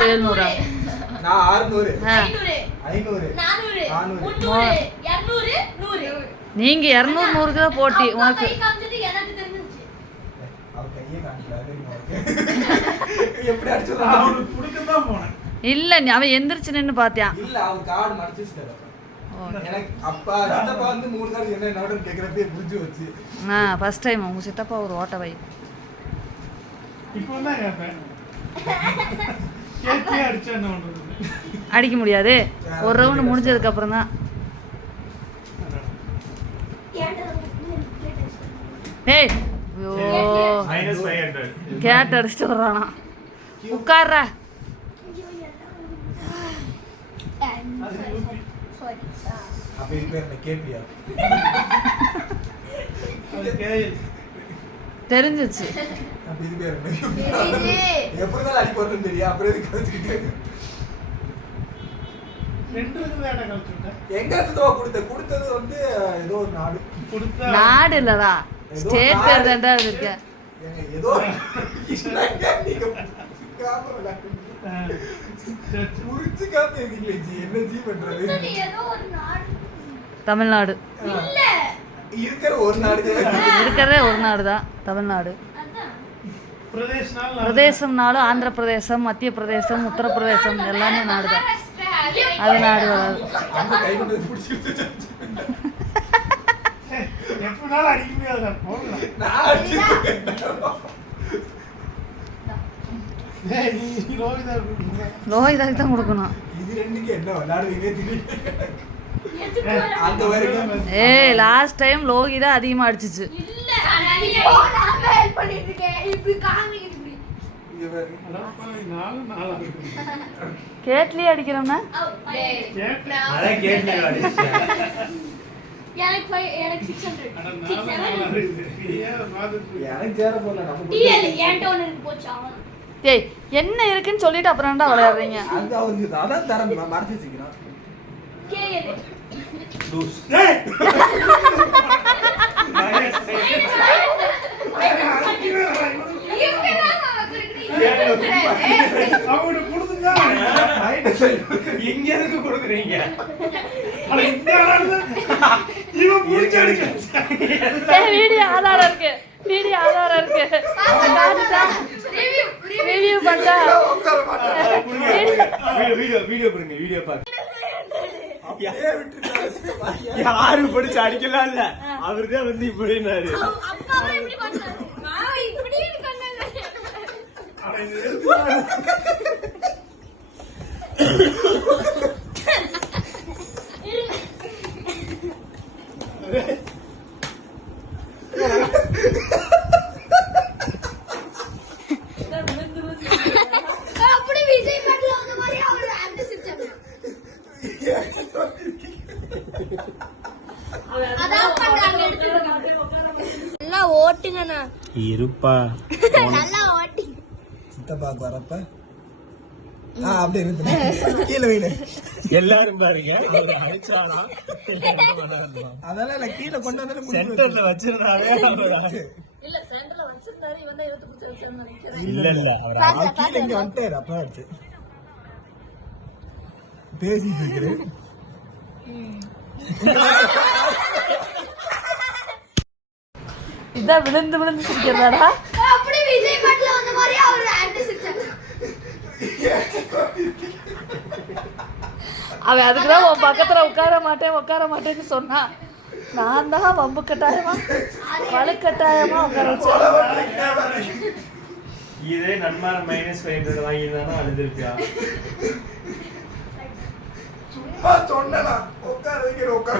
700. நான் 600. 500 400 200 நீங்க 200 100க்கு தான் போட்டி உனக்கு. எனக்கு தெரிஞ்சிச்சு. அவ கையே காட்டல. எப்படி அடிச்சறா? அவனுக்கு குடுக்க தான் போனேன். இல்ல அவன் எந்திரச்சு நின்னு பாத்தியான். இல்ல அவன் கார்டு மடிச்சிட்டாரு. எனக்கு அப்பா சித்தப்பா வந்து 3 கார்டு என்ன என்னோட கேக்குறதே புரிஞ்சு வச்சு. ஃபர்ஸ்ட் டைம் உங்க சித்தப்பா ஒரு ஓட்ட வை. இப்போ தான் கேப்பேன். கேக்கே அடிச்சா என்ன பண்றது? அடிக்க முடியாது. ஒரு ரவுண்ட் முடிஞ்சதுக்கு அப்புறம் தான். ஏய் ஐயோ -500 கேட் அடிச்சிட்டு வரானா. உட்கார்றா. அப்ப இது பேர் என்ன கேபியா? தெரிஞ்சிச்சு. அப்ப இது பேர் என்ன? எப்படிதான் அடி போறதுன்னு தெரியும். அப்புறம் எதுக்கு கத்துக்கிட்டு? ரெண்டுக்கு வேட கழிச்சுட்டேன். எங்க இருந்து கொடுத்தது வந்து ஏதோ ஒரு நாடு. நாடு இல்லடா. ஸ்டேட் பேர் தான்டா இருக்கு. ஏங்க ஏதோ நீங்க காமரா புரிச்சு காமிங்க ஜி. என்ன ஜி பண்றது? ஏதோ ஒரு நாடு. தமிழ்நாடு. இல்ல. இருக்கிற ஒரு நாடு. இருக்கிறதே ஒரு நாடு தான் தமிழ்நாடு. அதான். பிரதேசம்னாலும் ஆந்திர பிரதேசம், மத்திய பிரதேசம், உத்தரப்பிரதேசம் எல்லாமே நாடு தான். அது நாடு வராது. அந்த கை கொண்டு புடிச்சிட்டு எப்பனாலும் அடிக்க முடியாதுடா. போடலாம். நான் அடிச்சிட்டேன். ஏய் நீ லோகிதாக்கு தான் கொடுக்கணும். இது ரெண்டுக்கு என்ன விளையாடுவீங்க தெரியும். அந்த வரைக்கும் ஏய் லாஸ்ட் டைம் லோகிதா அதிகமா அடிச்சிச்சு. இல்ல நான் ஹெல்ப் பண்ணிட்டு இருக்கேன். இப்படி காமிங்க இப்படி. இது வேற. நாலு கேட்லி அடிக்கிறோம்னா அத கேட்ல அடிச்சேன். எனக்கு 600. எனக்கு சேர போல நம்ம டிஎல் ஏன்ட்ட ஒன்னு இருக்கு போச்சு அவன். ஏய் என்ன இருக்குன்னு சொல்லிட்டு அப்புறம் என்னடா விளையாடுறீங்க? அது அவருக்கு அதான் தரம் மறந்து வச்சுக்கிறான். KL loose. அவனுக்கு கொடுத்துங்க. எங்க எதுக்கு கொடுக்குறீங்க? அட இந்த ஆளு இவன் புடிச்சடிச்சு. ஏய் வீடியோ ஆதாரம் இருக்கு. வீடியோ ஆதாரம் இருக்கு. காட்டுடா. ரிவ்யூ பண்ணா. வீடியோ பண்ணுங்க. வீடியோ பாருங்க. யாரு படிச்சு அடிக்கலாம் இல்ல. அவர்தான் வந்து இப்படினாரு. அப்பாவே இப்படி பண்ணாரு. நான் இப்படி பண்ணேன். அப்படி விஜய் படல வந்த மாதிரி அவர் அந்த சிஸ்டம். அதான் பண்ணாங்க எடுத்துட்டு. நல்லா ஓட்டுங்கண்ணா. இருப்பா. நல்லா ஓட்டி. சித்தப்பாக்கு வரப்ப அப்படியே இருந்து கீழே வைங்க. எல்லாரும் பாருங்க. அதெல்லாம் இல்ல கீழே கொண்டு வந்தாலும் சென்டர்ல வச்சிருந்தாரு. இல்ல சென்டர்ல வச்சிருந்தாரு. இவன் தான் எடுத்து புடிச்சு வச்சான்னு நினைக்கிறேன். இல்ல அவர் கீழே இங்க வந்துட்டாரு. அப்ப ஆச்சு பேசிட்டு இருக்கிறேன். இதான் விழுந்து விழுந்து சிரிக்கிறதாடா. அப்படி விஜய் படல வந்த மாதிரி அவர் அந்த சிஸ்டம். அவன் அதுக்குதான் உன் பக்கத்துல உட்கார மாட்டேன்னு சொன்னா. நான் தான் வம்பு கட்டாயமா வலுக்கட்டாயமா உட்கார வச்சேன். இதே நன்மார -500 வாங்கியிருந்தானா அழுதுருப்பியா? சும்மா சொன்னா உட்கார வைக்கிற உட்கார